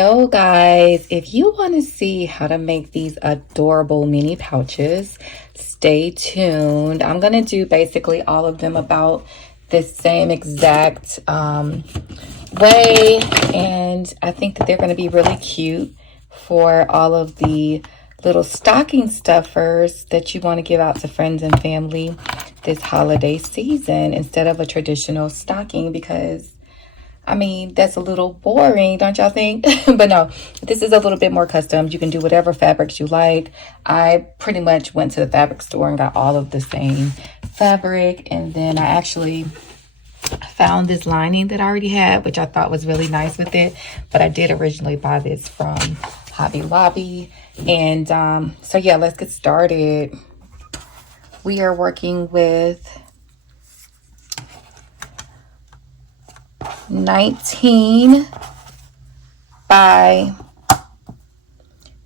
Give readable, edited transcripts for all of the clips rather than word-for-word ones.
know, guys, if you want to see how to make these adorable mini pouches, stay tuned. I'm going to do basically all of them about the same exact way, and I think that they're going to be really cute for all of the little stocking stuffers that you want to give out to friends and family this holiday season instead of a traditional stocking, because I mean, that's a little boring, don't y'all think? But no, this is a little bit more custom. You can do whatever fabrics you like. I pretty much went to the fabric store and got all of the same fabric. And then I actually found this lining that I already had, which I thought was really nice with it. But I did originally buy this from Hobby Lobby. And so yeah, let's get started. We are working with 19 by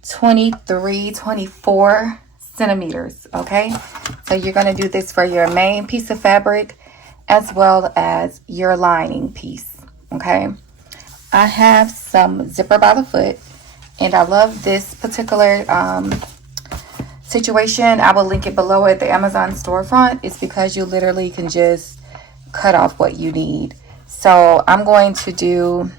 24 centimeters. Okay, so you're going to do this for your main piece of fabric as well as your lining piece. Okay, I have some zipper by the foot, and I love this particular situation. I will link it below at the Amazon storefront. It's because you literally can just cut off what you need. So I'm going to do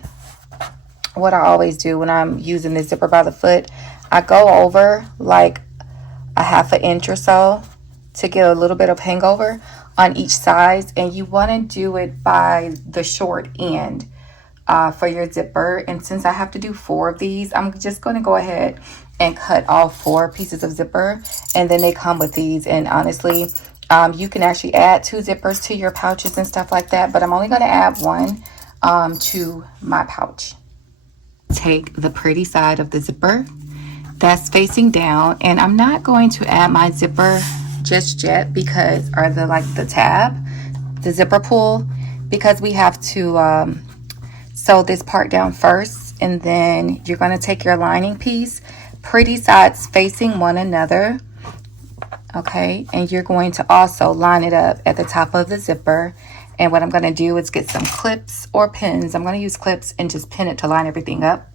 what I always do when I'm using this zipper by the foot. I go over like a ½ inch or so to get a little bit of hangover on each side. And you want to do it by the short end for your zipper. And since I have to do 4 of these, I'm just going to go ahead and cut all 4 pieces of zipper. And then they come with these. And honestly, you can actually add 2 zippers to your pouches and stuff like that, but I'm only going to add 1 to my pouch. Take the pretty side of the zipper that's facing down, and I'm not going to add my zipper just yet because, or the tab, the zipper pull, because we have to sew this part down first, and then you're going to take your lining piece, pretty sides facing one another. Okay, and you're going to also line it up at the top of the zipper. And what I'm going to do is get some clips or pins. I'm going to use clips and just pin it to line everything up.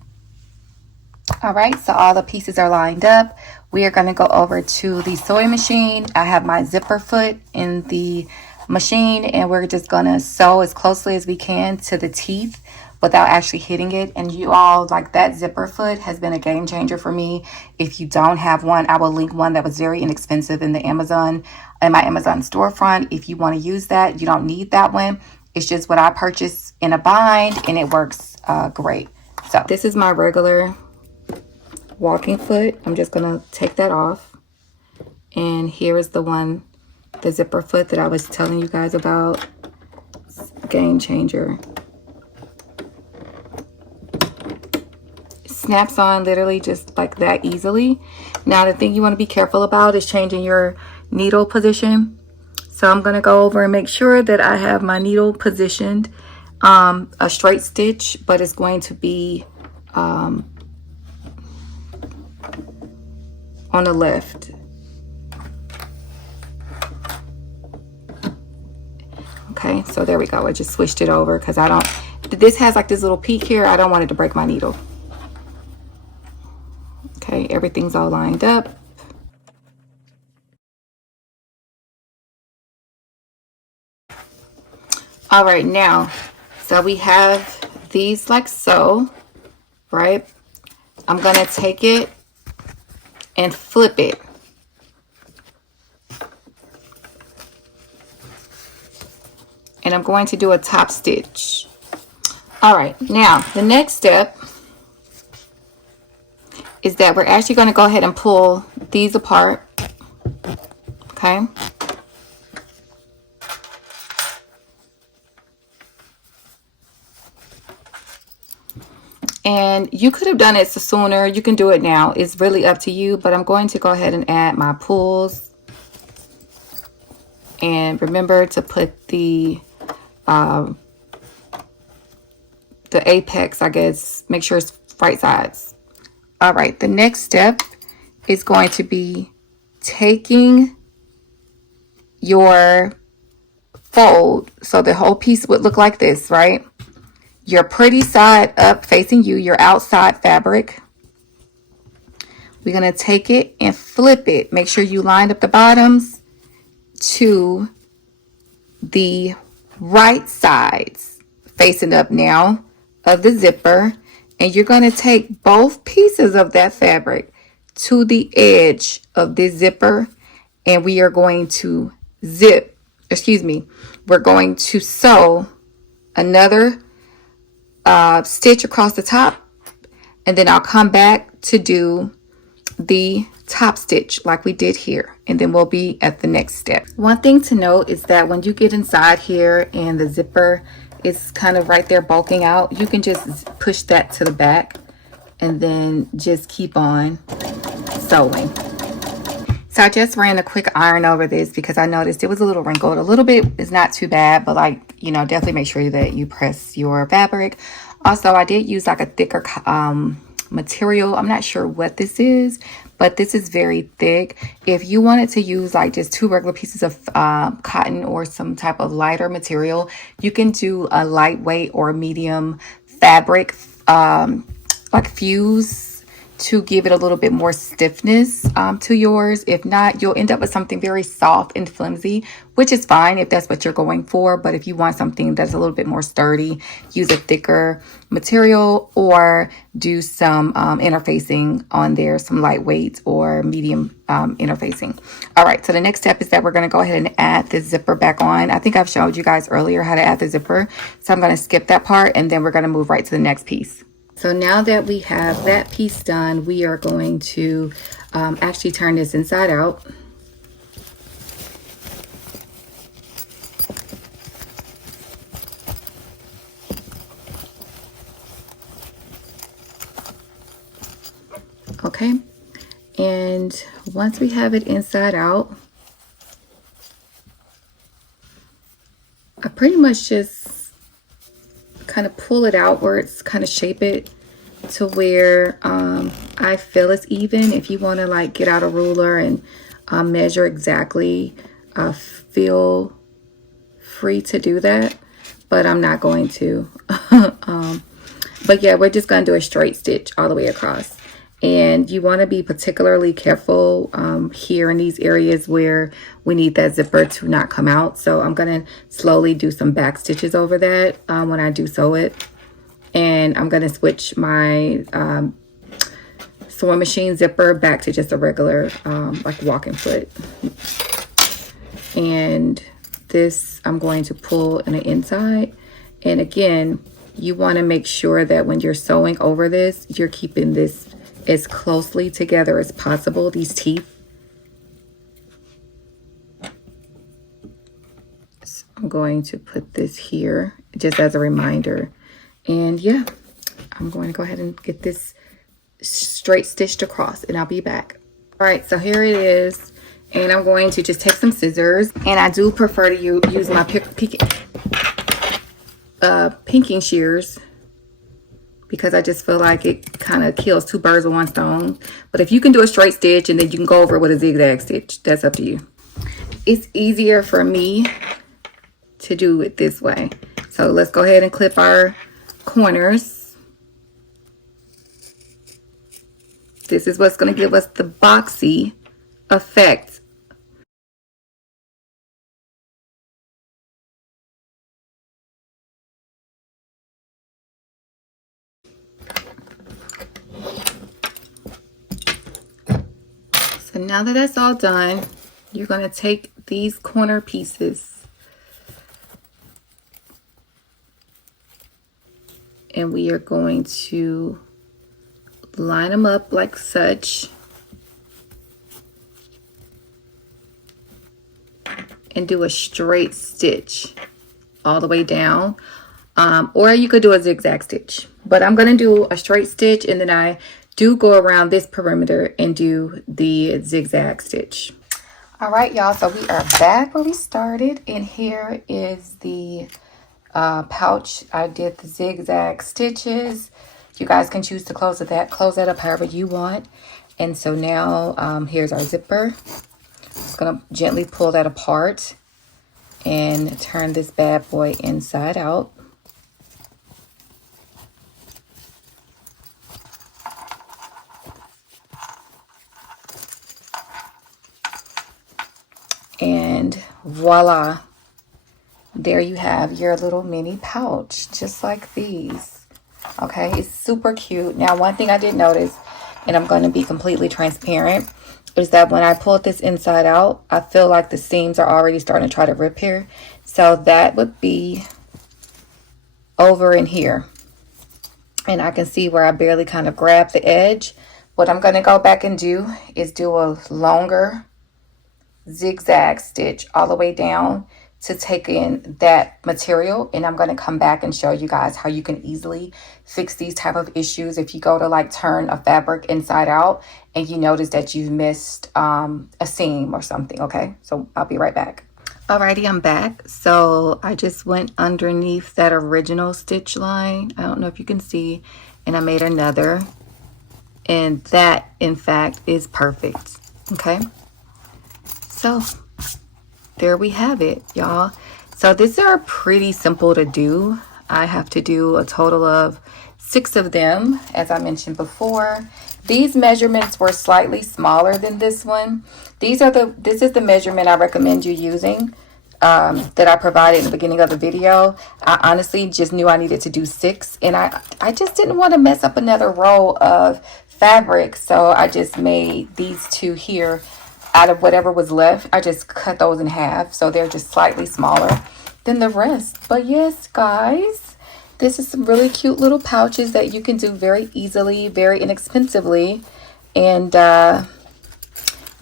All right, so all the pieces are lined up. We are going to go over to the sewing machine. I have my zipper foot in the machine, and we're just going to sew as closely as we can to the teeth without actually hitting it. And you all, like, that zipper foot has been a game changer for me. If you don't have one, I will link one that was very inexpensive in my Amazon storefront. If you want to use that, you don't need that one. It's just what I purchased in a bind, and it works great. So this is my regular walking foot. I'm just gonna take that off, and here is the zipper foot that I was telling you guys about. Game changer. Snaps on literally just like that easily. Now the thing you want to be careful about is changing your needle position. So I'm going to go over and make sure that I have my needle positioned a straight stitch, but it's going to be on the left. Okay, so there we go. I just switched it over because this has like this little peak here. I don't want it to break my needle. Okay, everything's all lined up. All right, now, so we have these like so, right? I'm gonna take it and flip it. And I'm going to do a top stitch. All right, now the next step is that we're actually going to go ahead and pull these apart. Okay. And you could have done it sooner. You can do it now. It's really up to you, but I'm going to go ahead and add my pulls. And remember to put the apex, I guess, make sure it's right sides. All right, the next step is going to be taking your fold. So the whole piece would look like this, right? your pretty side up facing you, your outside fabric. We're going to take it and flip it. Make sure you lined up the bottoms to the right sides facing up now of the zipper. And you're going to take both pieces of that fabric to the edge of this zipper. And we are going to we're going to sew another stitch across the top. And then I'll come back to do the top stitch like we did here, and then we'll be at the next step. One thing to note is that when you get inside here and the zipper is kind of right there bulking out, you can just push that to the back and then just keep on sewing. So I just ran a quick iron over this because I noticed it was a little wrinkled. A little bit is not too bad, but like, you know, definitely make sure that you press your fabric. Also, I did use like a thicker material. I'm not sure what this is, but this is very thick. If you wanted to use like just 2 regular pieces of cotton or some type of lighter material, you can do a lightweight or medium fabric like fuse to give it a little bit more stiffness to yours. If not, you'll end up with something very soft and flimsy, which is fine if that's what you're going for. But if you want something that's a little bit more sturdy, use a thicker material or do some interfacing on there, some lightweight or medium interfacing. All right, so the next step is that we're going to go ahead and add the zipper back on. I think I've showed you guys earlier how to add the zipper, so I'm going to skip that part and then we're going to move right to the next piece. So now that we have that piece done, we are going to actually turn this inside out. Okay, and once we have it inside out, I pretty much just kind of pull it outwards, kind of shape it to where I feel it's even. If you want to like get out a ruler and measure exactly, feel free to do that, but I'm not going to. But yeah, we're just going to do a straight stitch all the way across. And you want to be particularly careful here in these areas where we need that zipper to not come out. So I'm going to slowly do some back stitches over that when I do sew it. And I'm going to switch my sewing machine zipper back to just a regular like walking foot. And this I'm going to pull in the inside. And again, you want to make sure that when you're sewing over this, you're keeping this as closely together as possible, these teeth. So I'm going to put this here just as a reminder. And yeah, I'm going to go ahead and get this straight stitched across and I'll be back. All right, so here it is. And I'm going to just take some scissors, and I do prefer to use my pinking shears, because I just feel like it kind of kills 2 birds with 1 stone. But if you can do a straight stitch and then you can go over it with a zigzag stitch, that's up to you. It's easier for me to do it this way. So let's go ahead and clip our corners. This is what's going to give us the boxy effect. So now that that's all done, you're going to take these corner pieces and we are going to line them up like such and do a straight stitch all the way down. Or you could do a zigzag stitch, but I'm going to do a straight stitch, and then I do go around this perimeter and do the zigzag stitch. All right, y'all, so we are back where we started, and here is the pouch. I did the zigzag stitches. You guys can choose to close that up however you want. And so now here's our zipper. Just gonna gently pull that apart and turn this bad boy inside out. And voila, there you have your little mini pouch, just like these. Okay, it's super cute. Now, one thing I did notice, and I'm going to be completely transparent, is that when I pulled this inside out, I feel like the seams are already starting to try to rip here. So that would be over in here. And I can see where I barely kind of grabbed the edge. What I'm going to go back and do is do a longer zigzag stitch all the way down to take in that material, and I'm going to come back and show you guys how you can easily fix these type of issues if you go to like turn a fabric inside out and you notice that you've missed a seam or something. Okay, so I'll be right back. Alrighty, I'm back. So I just went underneath that original stitch line, I don't know if you can see, and I made another, and that in fact is perfect. Okay, so there we have it, y'all. So these are pretty simple to do. I have to do a total of 6 of them, as I mentioned before. These measurements were slightly smaller than this one. This is the measurement I recommend you using, that I provided in the beginning of the video. I honestly just knew I needed to do 6, and I just didn't want to mess up another row of fabric, so I just made these 2 here. Out of whatever was left, I just cut those in half, so they're just slightly smaller than the rest. But yes, guys, this is some really cute little pouches that you can do very easily, very inexpensively, and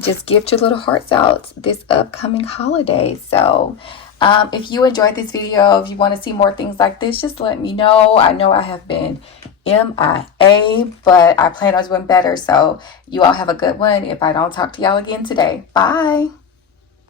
just gift your little hearts out this upcoming holiday. So if you enjoyed this video, if you want to see more things like this, just let me know. I know I have been MIA, but I plan on doing better. So you all have a good one if I don't talk to y'all again today. Bye.